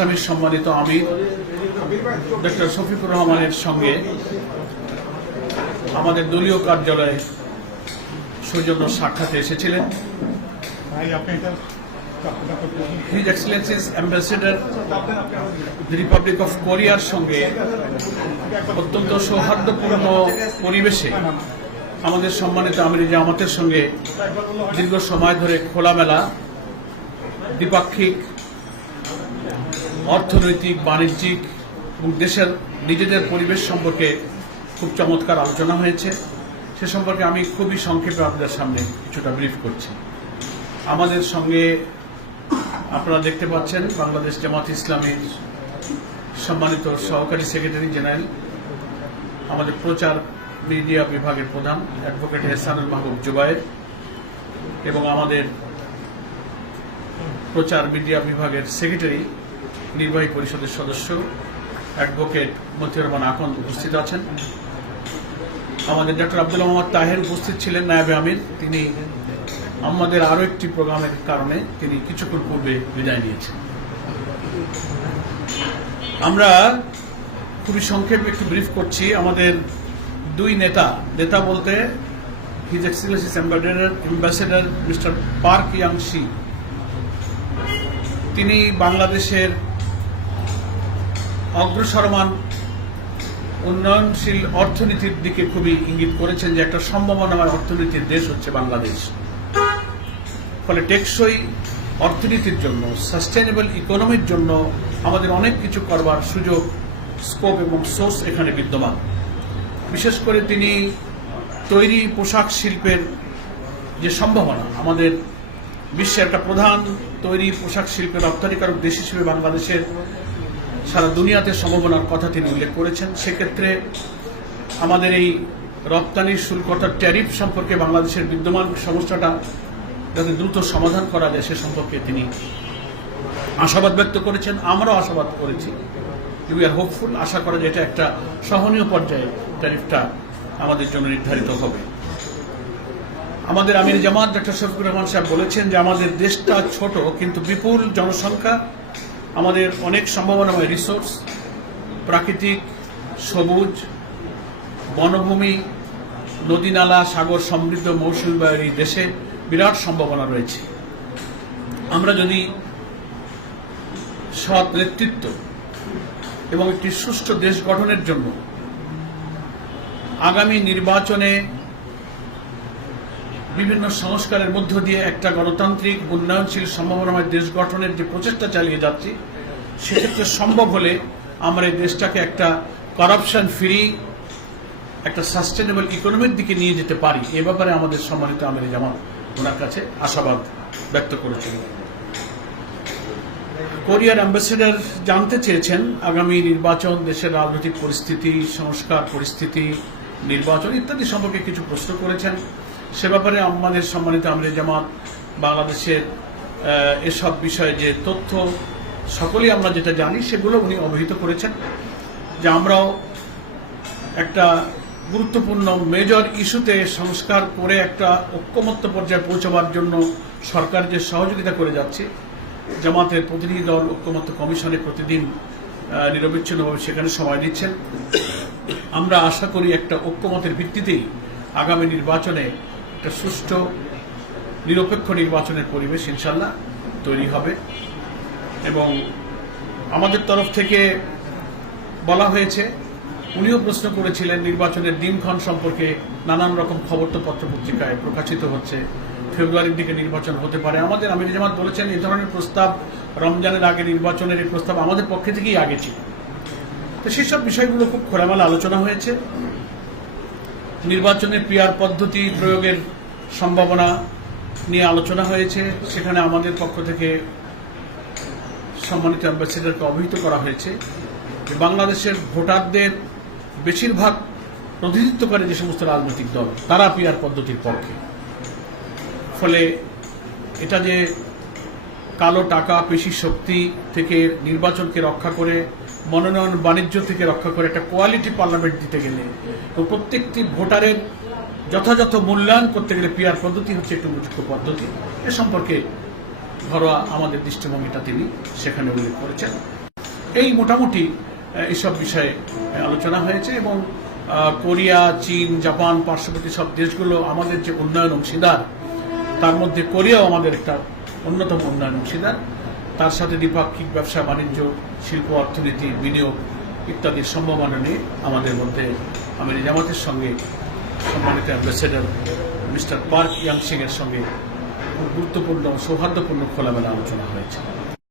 ইসলামীর সম্মানিত আমির ডক্টর শফিকুর রহমানের সঙ্গে আমাদের দলীয় কার্যালয়ে সৌজন্য সাক্ষাতে এসেছিলেন। His Excellency's ambassador the Republic of কোরিয়ার সঙ্গে অত্যন্ত সৌহার্দ্যপূর্ণ পরিবেশে আমাদের সম্মানিত আমির জামাতের সঙ্গে দীর্ঘ সময় ধরে খোলামেলা দ্বিপাক্ষিক, অর্থনৈতিক, বাণিজ্যিক এবং দেশের নিজেদের পরিবেশ সম্পর্কে খুব চমৎকার আলোচনা হয়েছে। সে সম্পর্কে আমি খুবই সংক্ষেপে আপনাদের সামনে কিছুটা ব্রিফ করছি। আমাদের সঙ্গে আপনারা দেখতে পাচ্ছেন বাংলাদেশ জামাত ইসলামীর সম্মানিত সহকারী সেক্রেটারি জেনারেল, আমাদের প্রচার মিডিয়া বিভাগের প্রধান অ্যাডভোকেট এহসানুল মাহবুব জুবায়ের এবং আমাদের প্রচার মিডিয়া বিভাগের সেক্রেটারি নির্বাহী পরিষদের সদস্য অ্যাডভোকেট মতিউর রহমান আকন্দ উপস্থিত আছেন। আমাদের ডক্টর আব্দুল মোহাম্মদ তাহের উপস্থিত ছিলেন, নায়েবে আমির। তিনি আমাদের আরও একটি প্রোগ্রামের কারণে তিনি কিছুক্ষণ পূর্বে বিদায় নিয়েছেন। আমরা খুবই সংক্ষেপে একটু ব্রিফ করছি। আমাদের দুই নেতা বলতে his Excellency's ambassador mister park young she, তিনি বাংলাদেশের অগ্রসরমান উন্নয়নশীল অর্থনীতির দিকে খুবই ইঙ্গিত করেছেন যে একটা সম্ভাবনাময় অর্থনীতির দেশ হচ্ছে বাংলাদেশ। ফলে টেকসই অর্থনীতির জন্য, সাস্টেনেবল ইকোনমির জন্য আমাদের অনেক কিছু করবার সুযোগ, স্কোপ এবং সোর্স এখানে বিদ্যমান। বিশেষ করে তিনি তৈরি পোশাক শিল্পের যে সম্ভাবনা, আমাদের বিশ্বের একটা প্রধান তৈরি পোশাক শিল্পের রপ্তানিকারক দেশ হিসেবে বাংলাদেশের সারা দুনিয়াতে সম্ভাবনার কথা তিনি উল্লেখ করেছেন। সেক্ষেত্রে আমাদের এই রপ্তানির শুল্ক অর্থাৎ ট্যারিফ সম্পর্কে বাংলাদেশের বিদ্যমান সমস্যাটা যাতে দ্রুত সমাধান করা যায় সে সম্পর্কে তিনি আশাবাদ ব্যক্ত করেছেন। আমরাও আশাবাদ করেছি। উই আর হোপফুল, আশা করা যায় এটা একটা সহনীয় পর্যায়ে ট্যারিফটা আমাদের জন্য নির্ধারিত হবে। আমাদের আমির জামাত ডক্টর শফিকুর রহমান সাহেব বলেছেন যে আমাদের দেশটা ছোট কিন্তু বিপুল জনসংখ্যা, আমাদের অনেক সম্ভাবনাময় রিসোর্স, প্রাকৃতিক, সবুজ, বনভূমি, নদী নালা, সাগর সমৃদ্ধ মৌসুমী বায়ুর এই দেশে বিরাট সম্ভাবনা রয়েছে। আমরা যদি সৎ নেতৃত্ব এবং একটি সুষ্ঠু দেশ গঠনের জন্য আগামী নির্বাচনে বিভিন্ন সংস্কারের মধ্য দিয়ে একটা গণতান্ত্রিক উন্নয়নশীল সম্ভাবনাময় দেশ গঠনের যে প্রচেষ্টা চালিয়ে যাচ্ছি, সেক্ষেত্রে সম্ভব হলে আমরা এই দেশটাকে একটা করাপশন ফ্রি, একটা সাস্টেনেবল ইকোনমির দিকে নিয়ে যেতে পারি। এ ব্যাপারে আমাদের সম্মানিত আমির জামাত ওনার কাছে আশাবাদ ব্যক্ত করেছেন। কোরিয়ার অ্যাম্বাসেডর জানতে চেয়েছেন আগামী নির্বাচন, দেশের রাজনৈতিক পরিস্থিতি, সংস্কার পরিস্থিতি, নির্বাচন ইত্যাদি সম্পর্কে কিছু প্রশ্ন করেছেন। সে ব্যাপারে আমাদের সম্মানিত আমির জামাত বাংলাদেশের এসব বিষয়ে যে তথ্য সকলেই আমরা যেটা জানি সেগুলো উনি অবহিত করেছেন যে আমরাও একটা গুরুত্বপূর্ণ মেজর ইস্যুতে সংস্কার করে একটা ঐক্যমত্য পর্যায়ে পৌঁছবার জন্য সরকার যে সহযোগিতা করে যাচ্ছে, জামাতের প্রতিনিধি দল ঐক্যমত্য কমিশনে প্রতিদিন নিরবিচ্ছিন্নভাবে সেখানে সময় দিচ্ছেন। আমরা আশা করি একটা ঐক্যমতের ভিত্তিতেই আগামী নির্বাচনে একটা সুষ্ঠু নিরপেক্ষ নির্বাচনের পরিবেশ ইনশাল্লাহ তৈরি হবে। এবং আমাদের তরফ থেকে বলা হয়েছে, উনিও প্রশ্ন করেছিলেন নির্বাচনের দিনক্ষণ সম্পর্কে, নানান রকম খবর তো পত্রপত্রিকায় প্রকাশিত হচ্ছে, ফেব্রুয়ারির দিকে নির্বাচন হতে পারে। আমাদের আমির জামাত বলেছেন এই ধরনের প্রস্তাব রমজানের আগে নির্বাচনের এই প্রস্তাব আমাদের পক্ষে থেকেই আগে ছিল। তো সেসব বিষয়গুলো খুব খোলামেলা আলোচনা হয়েছে। নির্বাচনে পিআর পদ্ধতি প্রয়োগের সম্ভাবনা নিয়ে আলোচনা হয়েছে। সেখানে আমাদের পক্ষ থেকে সম্মানিত অ্যাম্বাসেডরকে অবহিত করা হয়েছে যে বাংলাদেশের ভোটারদের বেশিরভাগ প্রতিনিধিত্ব করে যে সমস্ত রাজনৈতিক দল, তারা পিআর পদ্ধতির পক্ষে। ফলে এটা যে কালো টাকা, পেশি শক্তি থেকে নির্বাচনকে রক্ষা করে, মনোনয়ন বাণিজ্য থেকে রক্ষা করে একটা কোয়ালিটি পার্লামেন্ট দিতে গেলে তো প্রত্যেকটি ভোটারের যথাযথ মূল্যায়ন করতে গেলে পিআর পদ্ধতি হচ্ছে একটি উপযুক্ত পদ্ধতি। এ সম্পর্কে ঘরোয়া আমাদের দৃষ্টিভঙ্গিটা তিনি সেখানে উল্লেখ করেছেন। এই মোটামুটি এইসব বিষয়ে আলোচনা হয়েছে এবং কোরিয়া, চীন, জাপান, পার্শ্ববর্তী সব দেশগুলো আমাদের যে উন্নয়ন অংশীদার, তার মধ্যে কোরিয়াও আমাদের একটা অন্যতম উন্নয়ন অংশীদার। তার সাথে দ্বিপাক্ষিক ব্যবসা বাণিজ্য, শিল্প, অর্থনীতি, বিনিয়োগ ইত্যাদির সম্ভাবনা নিয়ে আমাদের মধ্যে আমিরি জামাতের সঙ্গে সম্মানিত অ্যাম্বাসেডর মিস্টার পার্ক ইয়াংসিং এর সঙ্গে খুব গুরুত্বপূর্ণ, সৌহার্দ্যপূর্ণ খোলামেলা আলোচনা হয়েছে।